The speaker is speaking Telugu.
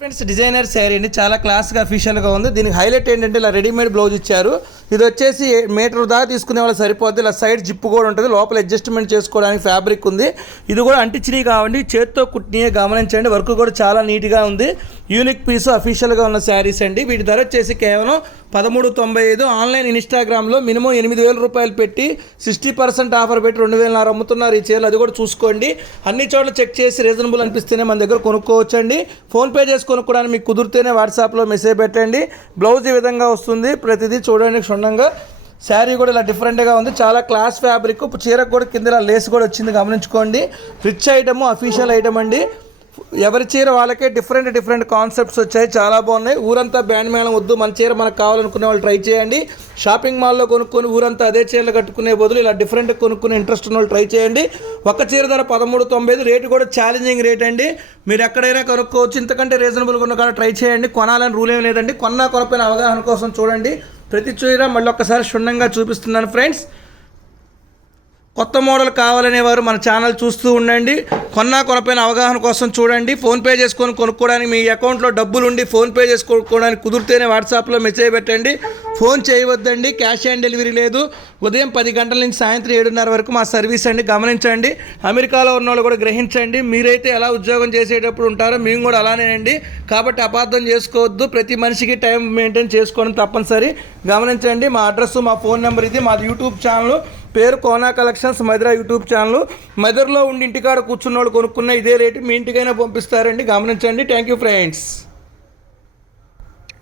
ఫ్రెండ్స్ డిజైనర్ శారీ అండి చాలా క్లాస్గా అఫీషియల్గా ఉంది. దీనికి హైలైట్ ఏంటంటే ఇలా రెడీమేడ్ బ్లౌజ్ ఇచ్చారు. ఇది వచ్చేసి మీటర్ దాకా తీసుకునే వాళ్ళు సరిపోద్ది. ఇలా సైడ్ జిప్ కూడా ఉంటుంది. లోపల అడ్జస్ట్మెంట్ చేసుకోవడానికి ఫ్యాబ్రిక్ ఉంది. ఇది కూడా అంటిచ్చినవి కావండి. చేత్తో కుట్టినయే గమనించండి. వర్క్ కూడా చాలా నీట్గా ఉంది. యూనిక్ పీస్ అఫీషియల్గా ఉన్న శారీస్ అండి. వీటి ధర వచ్చేసి కేవలం పదమూడు తొంభై ఐదు. ఆన్లైన్ ఇన్స్టాగ్రామ్లో మినిమం ఎనిమిది వేల రూపాయలు పెట్టి సిక్స్టీ పర్సెంట్ ఆఫర్ పెట్టి రెండు వేలన్నర అమ్ముతున్నారు ఈ చీరలు. అది కూడా చూసుకోండి. అన్ని చోట్ల చెక్ చేసి రీజనబుల్ అనిపిస్తేనే మన దగ్గర కొనుక్కోవచ్చండి. ఫోన్పే చేసి కొనుక్కోవడానికి మీకు కుదిరితేనే వాట్సాప్లో మెసేజ్ పెట్టండి. బ్లౌజ్ ఈ విధంగా వస్తుంది? ప్రతిదీ చూడండి. క్షుణ్ణంగా శారీ కూడా ఇలా డిఫరెంట్గా ఉంది. చాలా క్లాస్ ఫ్యాబ్రిక్ చీరకు కూడా కింద ఇలా లేస్ కూడా వచ్చింది. గమనించుకోండి. రిచ్ ఐటమ్ అఫీషియల్ ఐటమ్ అండి. ఎవరి చీర వాళ్ళకే డిఫరెంట్ డిఫరెంట్ కాన్సెప్ట్స్ వచ్చాయి. చాలా బాగున్నాయి. ఊరంతా బ్యాండ్ మేళం వద్దు. మన చీర మనకు కావాలనుకునే వాళ్ళు ట్రై చేయండి. షాపింగ్ మాల్లో కొనుక్కొని ఊరంతా అదే చీరలు కట్టుకునే బదులు ఇలా డిఫరెంట్ కొనుక్కునే ఇంట్రెస్ట్ ఉన్న వాళ్ళు ట్రై చేయండి. ఒక చీర ధర పదమూడు తొంభై రేటు కూడా ఛాలెంజింగ్ రేట్ అండి. మీరు ఎక్కడైనా కొనుక్కోవచ్చు. ఇంతకంటే రీజనబుల్గా ఉన్న కాడ ట్రై చేయండి. కొనాలని రూల్ ఏం లేదండి. కొన్నా కొనపోయిన అవగాహన కోసం చూడండి. ప్రతి చీర మళ్ళీ ఒక్కసారి క్షుణ్ణంగా చూపిస్తున్నాను ఫ్రెండ్స్. కొత్త మోడల్ కావాలనే వారు మన ఛానల్ చూస్తూ ఉండండి. కొన్నా కొనపైన అవగాహన కోసం చూడండి. ఫోన్పే చేసుకొని కొనుక్కోవడానికి మీ అకౌంట్లో డబ్బులు ఉండి ఫోన్పే చేసుకోవడానికి కుదిరితేనే వాట్సాప్లో మెసేజ్ పెట్టండి. ఫోన్ చేయవద్దండి. క్యాష్ ఆన్ డెలివరీ లేదు. ఉదయం పది గంటల నుంచి సాయంత్రం ఏడున్నర వరకు మా సర్వీస్ అండి. గమనించండి. అమెరికాలో ఉన్న వాళ్ళు కూడా గ్రహించండి. మీరైతే ఎలా ఉద్యోగం చేసేటప్పుడు ఉంటారో మేము కూడా అలానేనండి. కాబట్టి అపార్థం చేసుకోవద్దు. ప్రతి మనిషికి టైం మెయింటైన్ చేసుకోవడం తప్పనిసరి. గమనించండి. మా అడ్రస్ మా ఫోన్ నెంబర్ ఇది. మాది యూట్యూబ్ ఛానల్. పేరు Kona collections Madhura YouTube channel. మధురలో ఉండి ఇంటికాడ కూర్చున్న వాళ్ళు కొనుక్కున్న ఇదే రేటు మీ ఇంటికైనా పంపిస్తారండి. గమనించండి. Thank you friends.